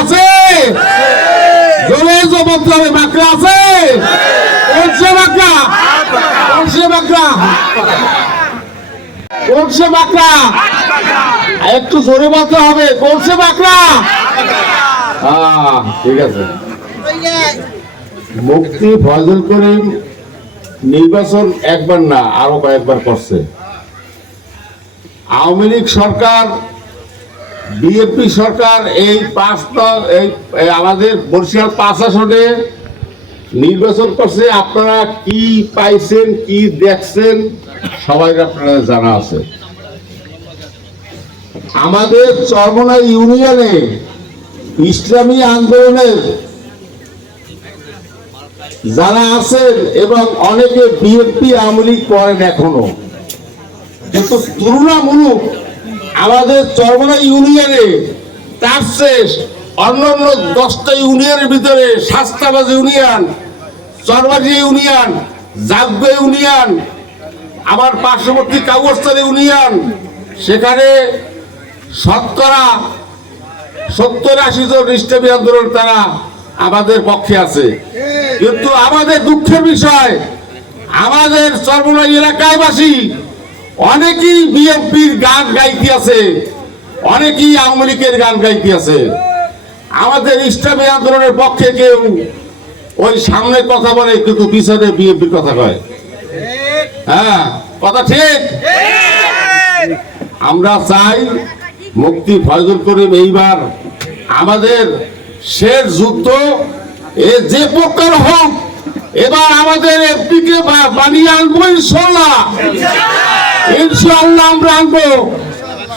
আছে? হবে আছে? বাকরা? একটু জোরে বলতে হবে হ্যাঁ ঠিক আছে। মুক্তি ফজল করিম নির্বাচন একবার না আরও কয়েকবার করছে। আওয়ামী লীগ সরকার বিএনপি সরকার এই পাঁচ ন- এই আমাদের বরিশাল পাঁচ আসনে নির্বাচন করছে। আপনারা কি পাইছেন, কি দেখছেন, সবাই আপনারা জানা আছে। আমাদের চরমনা ইউনিয়নে ইসলামী আন্দোলনের যারা আছেন এবং অনেকে বিএনপি আওয়ামী লীগ করেন এখনও। কিন্তু তুলনামূলক আমাদের চরমনা ইউনিয়নে তার শেষ অন্যান্য দশটা ইউনিয়নের ভিতরে শাস্তাবাজ ইউনিয়ন চরবাজি ইউনিয়ন, জাগবে ইউনিয়ন আমার পার্শ্ববর্তী কাগজতার ইউনিয়ন, সেখানে শতকরা সত্তর আশি জন ইসলামী আন্দোলন তারা আমাদের পক্ষে আছে। কিন্তু আমাদের দুঃখের বিষয়, আমাদের সর্বনা এলাকায়বাসী অনেকেই বিএনপির গান গাইতে আছে, অনেকেই আওয়ামী লীগের গান গাইতে আছে। আমাদের ইসলামী আন্দোলনের পক্ষে কেউ ওই সামনে কথা বলে, কিন্তু পিছনে বিএনপির কথা কয়। হ্যাঁ কথা ঠিক? আমরা চাই মুক্তি ফয়জুল করিম এইবার আমাদের শেষ যুদ্ধ, এ যে প্রকার হোক, এবার আমাদের এমপিকে বানিয়ে আনব ইনশাল্লাহ। ইনশাল্লাহ আমরা আনব।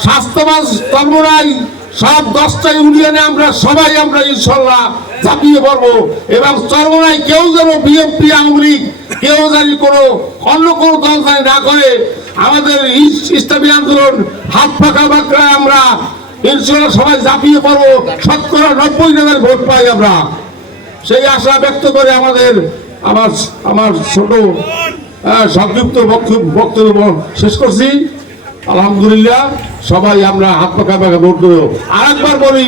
স্বাস্থ্যবান তরমরাই সব দশটা ইউনিয়নে আমরা সবাই আমরা ইনশাল্লাহ ঝাঁপিয়ে পড়ব। এবং চরমরাই কেউ যেন বিএনপি, আওয়ামী কেউ জানি কোনো, অন্য কোনো দল জানি না করে, আমাদের ইস- ইসলামী আন্দোলন হাত ফাঁকা বাঁকড়ায় আমরা ইনশাল্লাহ সবাই ঝাঁপিয়ে পড়ব। শতকরা নব্বই জনের ভোট পাই আমরা। সেই আশা ব্যক্ত করে আমাদের, আমার আমার ছোট সংক্ষিপ্ত বক্তব্য শেষ করছি। আলহামদুলিল্লাহ, সবাই আমরা হাত পাকা পাকা ভোট করব আর একবার বলি